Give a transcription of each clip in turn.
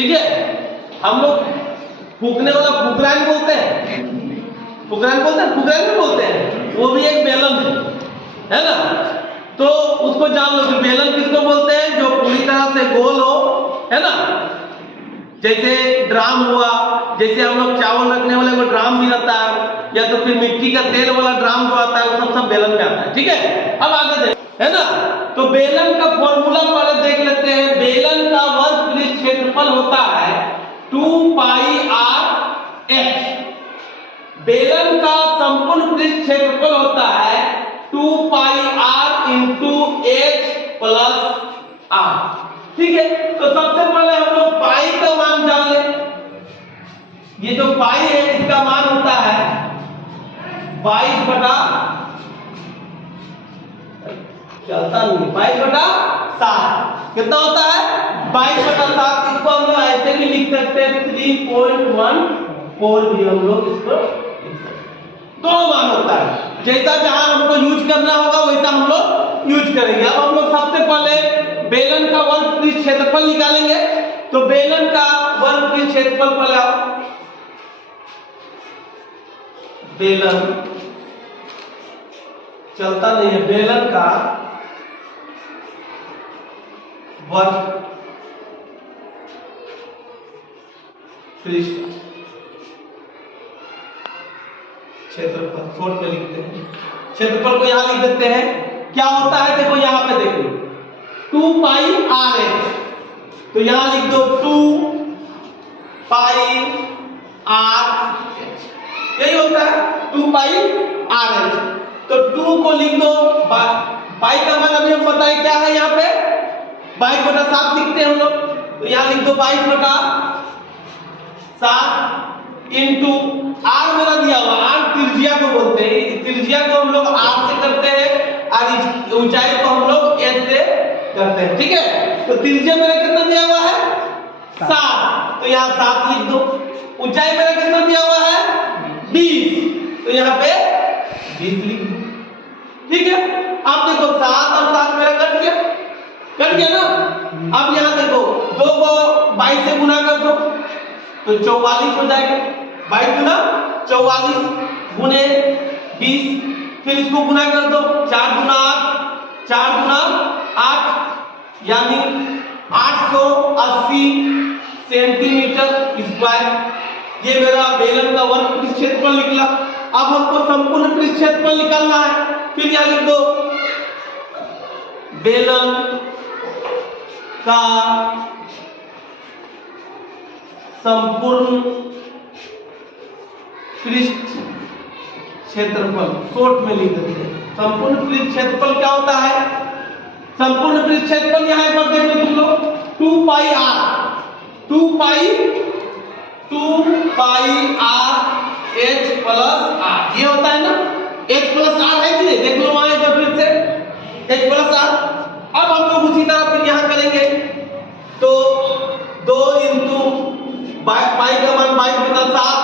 ठीक है। हम लोग फूकने वाला फुकराइन बोलते हैं, फुकराइन बोलते हैं, फुकराइन भी बोलते हैं, वो भी एक बेलन है ना। तो उसको जान लो कि बेलन किसको बोलते हैं, जो पूरी तरह से गोल हो, है ना। जैसे ड्राम हुआ, जैसे हम लोग चावल रखने वाले को ड्राम भी रहता है, या तो फिर मिट्टी का तेल वाला ड्राम जो आता है वो सब बेलन में आता है। ठीक है, अब आगे देख, है ना। तो बेलन का फॉर्मूला पहले देख लेते हैं। बेलन का वर्ग पृष्ठ क्षेत्रफल होता है 2 पाई r h। बेलन का संपूर्ण पृष्ठ क्षेत्रफल होता है 2 पाई r into h plus r। ठीक है, तो सबसे पहले हम लोग पाई का मान जान ले। ये जो पाई है इसका मान होता है 22 बटा, चलता नहीं, 22 बटा 7। कितना होता है 22 बटा 7। इसको हम लोग ऐसे भी लिख सकते हैं 3.14 भी हम लोग इसको लिख सकते हैं। दोनों मान होता है, जैसा जहां हमको यूज करना होगा वैसा हम लोग यूज करेंगे। अब हम लोग सबसे पहले बेलन का वर्ग पृष्ठ क्षेत्रफल निकालेंगे। तो बेलन का वर्ग पृष्ठ क्षेत्रफल पहले आओ, बेलन चलता नहीं है, बेलन का वर्ग पृष्ठ क्षेत्रफल शॉर्ट में लिखते हैं। क्षेत्रफल को यहां लिख देते हैं। क्या होता है देखो, यहां पे देखो 2 पाई r h। तो यहां लिख दो 2 पाई r h, यही होता है 2 पाई r h। तो 2 को लिख दो, पाई का मान अभी हम बताए क्या है, यहाँ पे 22 बटा 7 लिखते हैं हम लोग। तो यहां लिख दो 22 बटा 7 इंटू r मेरा दिया हुआ, r त्रिज्या को बोलते हैं। त्रिज्या को हम लोग r से करते हैं और ऊंचाई को हम लोग h से करते हैं। ठीक है, तो त्रिज्या मेरा कितना दिया हुआ है 7, तो यहाँ 7 लिख दो। ऊंचाई मेरा कितना दिया हुआ है 20, तो यहाँ पे 20 लिख दो। ठीक है, अब देखो 7 और 7 मेरा कट गया ना। अब यहाँ देखो 2 को 22 से गुना कर दो तो 44 हो जाएगा। 22 गुना 44 गुने 20, फिर इसको गुना कर दो 4 गुना 8, 4 गुना 8 यानी 880 सेंटीमीटर स्क्वायर। ये मेरा बेलन का वर्ग पृष्ठ क्षेत्रफल निकला। अब हमको संपूर्ण पृष्ठ क्षेत्रफल निकालना है। फिर यहां लिख दो बेलन का संपूर्ण पृष्ठ क्षेत्रफल, शॉर्ट में लिख देते हैं। संपूर्ण पृष्ठ क्षेत्रफल क्या होता है, संपूर्ण पृष्ठ क्षेत्रफल यहां पर देख लो तुम लोग 2 पाई r, 2 पाई r h प्लस r, ये होता है ना h प्लस r है कि नहीं, देख लो वहां एक बार फिर से h प्लस r। अब हम लोग उसी तरह फिर यहां करेंगे। तो 2 इंटू पाई का मान 22 बटा 7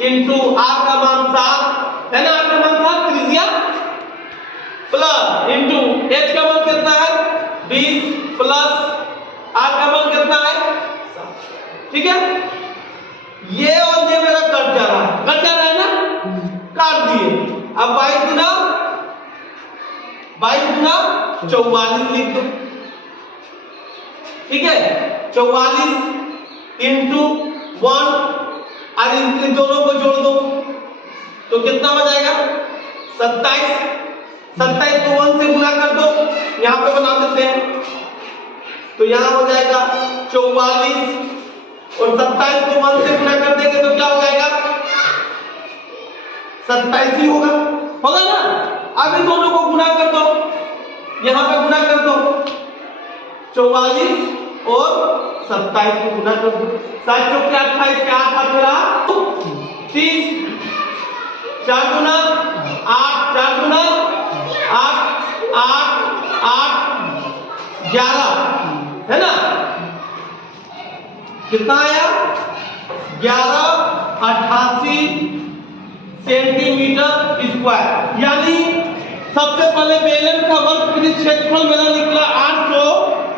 इंटू r का मान 7 है ना, r का मान 7 त्रिज्या प्लस इंटू h का मान कितना है 20 प्लस r का मान कितना है 7। ठीक है, ये और ये मेरा कट जा रहा है ना, काट दिए। अब 22 गुना 44 लिख दो। ठीक है, 44 इंटू 1 और इन दोनों को जोड़ दो तो कितना हो जाएगा 27। 27 को 1 से गुना कर दो, यहां पे बना देते हैं। तो यहां हो जाएगा 44 और 27 को 1 से गुना कर देंगे तो क्या हो जाएगा 27 ही होगा ना। अब इन दोनों को गुना कर दो, यहां पे गुना कर दो 44 और 27 को गुना कर दो। 7 चौक 28 के 8 हाथ मेरा 30, 4 गुना 8, 4 गुना 8, 8, 8, 11 है ना। कितना आया 1188 सेंटीमीटर स्क्वायर। यानी सबसे पहले बेलन का वर्ग पृष्ठ क्षेत्रफल मेरा निकला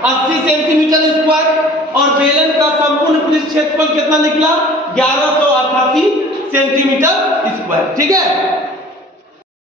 80 सेंटीमीटर स्क्वायर और बेलन का संपूर्ण पृष्ठ क्षेत्रफल कितना निकला 1188 सेंटीमीटर स्क्वायर। ठीक है।